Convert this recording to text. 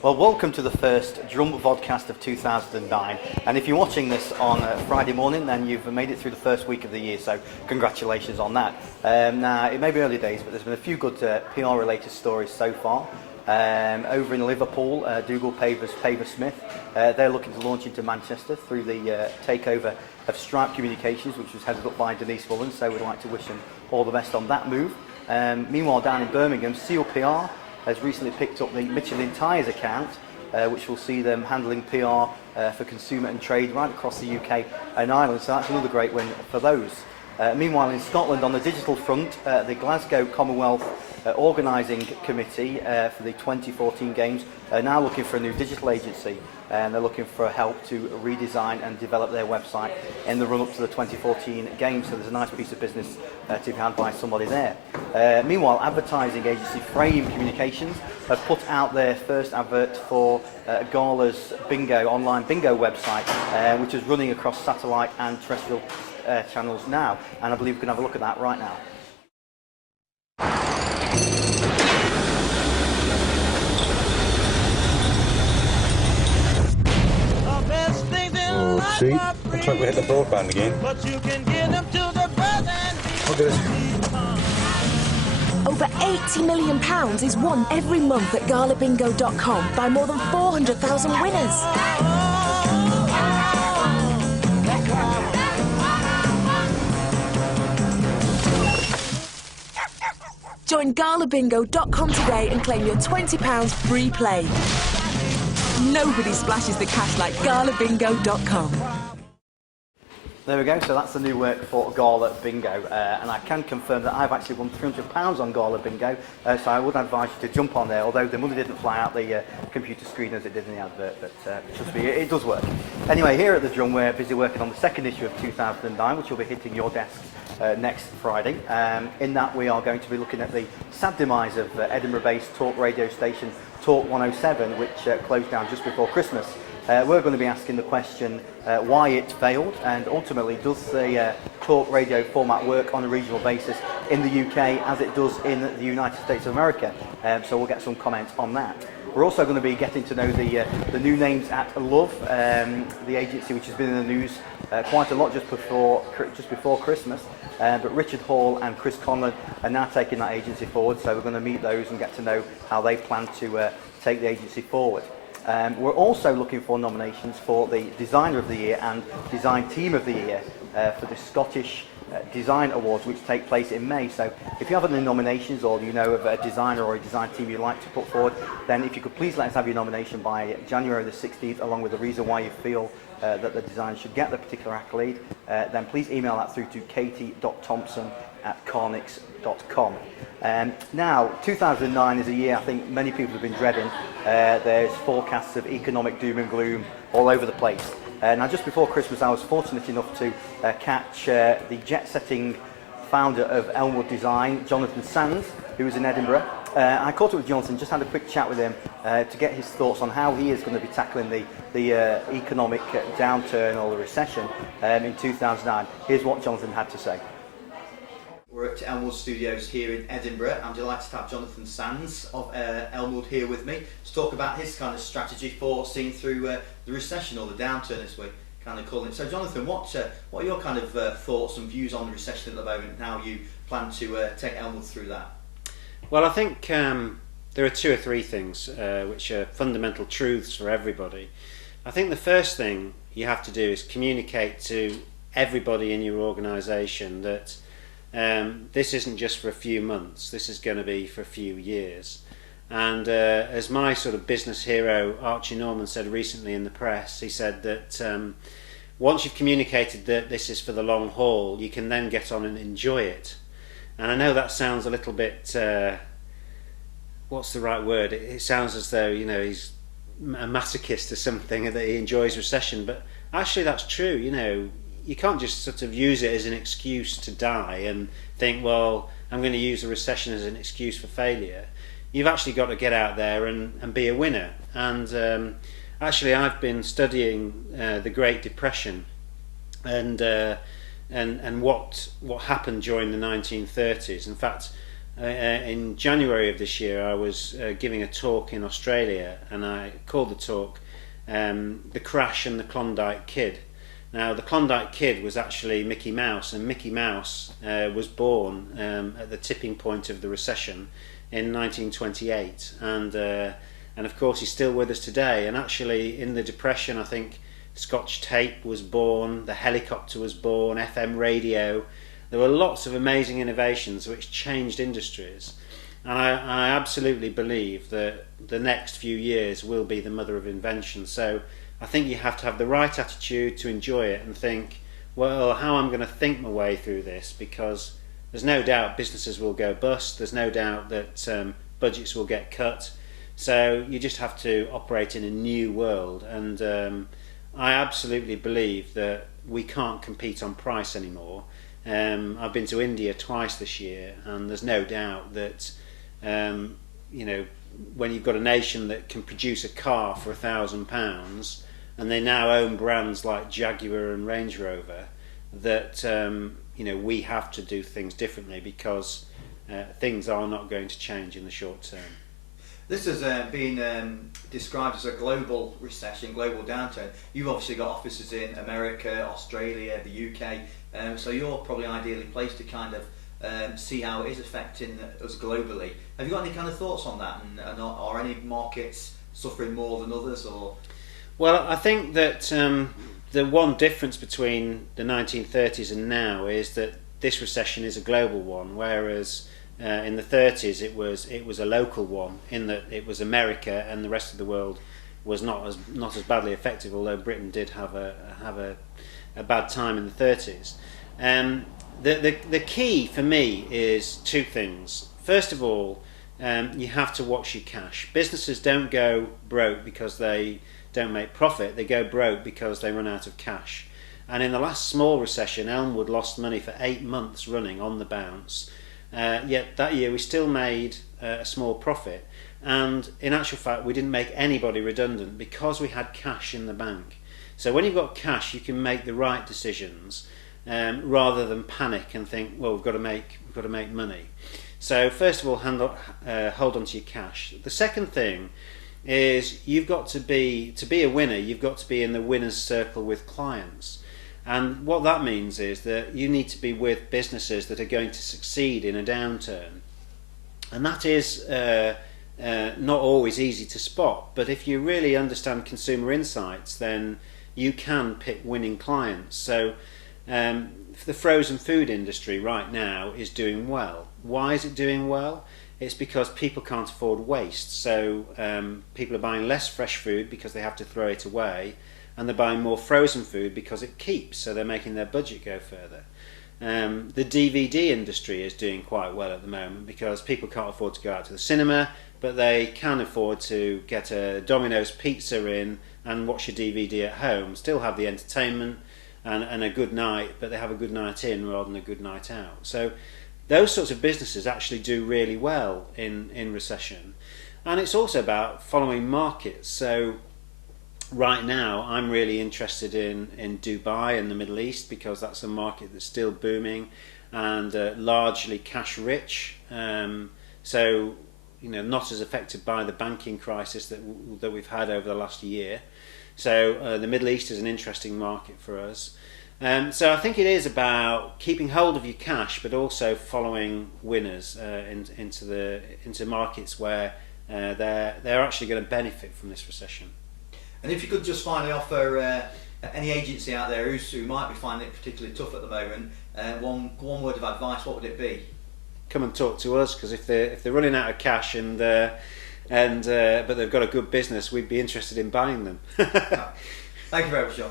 Well, welcome to the first Drum Vodcast of 2009, and if you're watching this on Friday morning, then you've made it through the first week of the year, so congratulations on that. Now, it may be early days, but there's been a few good PR-related stories so far. Over in Liverpool, Dougal Paver-Smith, they're looking to launch into Manchester through the takeover of Stripe Communications, which was headed up by Denise Fullen, so we'd like to wish them all the best on that move. Meanwhile, down in Birmingham, Seal PR has recently picked up the Michelin Tyres account, which will see them handling PR for consumer and trade right across the UK and Ireland, so that's another great win for those. Meanwhile, in Scotland, on the digital front, the Glasgow Commonwealth Organising Committee for the 2014 Games are now looking for a new digital agency, and they're looking for help to redesign and develop their website in the run-up to the 2014 Games, so there's a nice piece of business to be had by somebody there. Meanwhile, advertising agency Frame Communications have put out their first advert for Gala's Bingo, online bingo website, which is running across satellite and terrestrial channels now, and I believe we can have a look at that right now. Oh, see? Looks like we hit the broadband again. But you can get them to the look at this. Over £80 million is won every month at galabingo.com by more than 400,000 winners. Join galabingo.com today and claim your £20 free play. Nobody splashes the cash like galabingo.com. There we go, so that's the new work for Gala Bingo, and I can confirm that I've actually won £300 on Gala Bingo, so I would advise you to jump on there, although the money didn't fly out the computer screen as it did in the advert, but trust me, it does work. Anyway, here at the Drum, we're busy working on the second issue of 2009, which will be hitting your desks next Friday. In that, we are going to be looking at the sad demise of Edinburgh-based talk radio station Talk 107, which closed down just before Christmas. We're going to be asking the question why it failed, and ultimately, does the talk radio format work on a regional basis in the UK as it does in the United States of America? So we'll get some comments on that. We're also going to be getting to know the new names at Love, the agency which has been in the news quite a lot just before Christmas. But Richard Hall and Chris Conlon are now taking that agency forward, so we're going to meet those and get to know how they plan to take the agency forward. We're also looking for nominations for the Designer of the Year and Design Team of the Year for the Scottish Design Awards, which take place in May. So if you have any nominations, or you know of a designer or a design team you'd like to put forward, then if you could please let us have your nomination by January the 16th, along with the reason why you feel that the design should get the particular accolade, then please email that through to katie.thompson@carnix.com. Now, 2009 is a year I think many people have been dreading. There's forecasts of economic doom and gloom all over the place. Now, just before Christmas, I was fortunate enough to catch the jet-setting founder of Elmwood Design, Jonathan Sands, who was in Edinburgh. I caught up with Jonathan, just had a quick chat with him to get his thoughts on how he is going to be tackling the economic downturn or the recession in 2009. Here's what Jonathan had to say. We're at Elmwood Studios here in Edinburgh. I'm delighted to have Jonathan Sands of Elmwood here with me to talk about his kind of strategy for seeing through the recession, or the downturn as we kind of call it. So Jonathan, what are your kind of thoughts and views on the recession at the moment, and how you plan to take Elmwood through that? Well, I think there are two or three things which are fundamental truths for everybody. I think the first thing you have to do is communicate to everybody in your organisation that this isn't just for a few months, this is going to be for a few years. And as my sort of business hero Archie Norman said recently in the press, he said that once you've communicated that this is for the long haul, you can then get on and enjoy it. And I know that sounds a little bit, what's the right word? It sounds as though, you know, he's a masochist or something, that he enjoys recession, but actually that's true. You know, you can't just sort of use it as an excuse to die and think, well, I'm going to use a recession as an excuse for failure. You've actually got to get out there and be a winner. And actually, I've been studying the Great Depression and what happened during the 1930s. In fact, in January of this year, I was giving a talk in Australia, and I called the talk "The Crash and the Klondike Kid." Now, the Klondike Kid was actually Mickey Mouse, and Mickey Mouse was born at the tipping point of the recession in 1928, and of course he's still with us today. And actually, in the Depression, I think Scotch tape was born, the helicopter was born, FM radio. There were lots of amazing innovations which changed industries, and I absolutely believe that the next few years will be the mother of invention. So I think you have to have the right attitude to enjoy it and think, well, how I'm going to think my way through this, because there's no doubt businesses will go bust, there's no doubt that budgets will get cut, so you just have to operate in a new world. And I absolutely believe that we can't compete on price anymore. I've been to India twice this year, and there's no doubt that you know, when you've got a nation that can produce a car for £1,000, and they now own brands like Jaguar and Range Rover, that you know, we have to do things differently, because things are not going to change in the short term. This has been described as a global recession, global downturn. You've obviously got offices in America, Australia, the UK, so you're probably ideally placed to kind of see how it is affecting us globally. Have you got any kind of thoughts on that, and are any markets suffering more than others? Or? Well, I think that the one difference between the 1930s and now is that this recession is a global one, whereas in the 30s it was a local one, in that it was America and the rest of the world was not as badly affected, although Britain did have a bad time in the 30s. The key for me is two things. First of all, you have to watch your cash. Businesses don't go broke because they don't make profit, they go broke because they run out of cash. And in the last small recession, Elmwood lost money for 8 months running on the bounce. Yet that year we still made a small profit, and in actual fact we didn't make anybody redundant because we had cash in the bank. So when you've got cash, you can make the right decisions rather than panic and think, well, we've got to make money. So first of all, hold on to your cash. The second thing is you've got to be a winner, you've got to be in the winner's circle with clients. And what that means is that you need to be with businesses that are going to succeed in a downturn. And that is not always easy to spot, but if you really understand consumer insights, then you can pick winning clients. So the frozen food industry right now is doing well. Why is it doing well? It's because people can't afford waste. So people are buying less fresh food because they have to throw it away, and they're buying more frozen food because it keeps, so they're making their budget go further. The DVD industry is doing quite well at the moment because people can't afford to go out to the cinema, but they can afford to get a Domino's pizza in and watch a DVD at home, still have the entertainment and a good night, but they have a good night in rather than a good night out. So those sorts of businesses actually do really well in recession. And it's also about following markets. So right now I'm really interested in Dubai and the Middle East, because that's a market that's still booming and largely cash rich. So you know, not as affected by the banking crisis that we've had over the last year. So the Middle East is an interesting market for us. So I think it is about keeping hold of your cash, but also following winners into markets where they're actually going to benefit from this recession. And if you could just finally offer any agency out there who might be finding it particularly tough at the moment, one word of advice, what would it be? Come and talk to us, because if they're running out of cash but they've got a good business, we'd be interested in buying them. Thank you very much, John.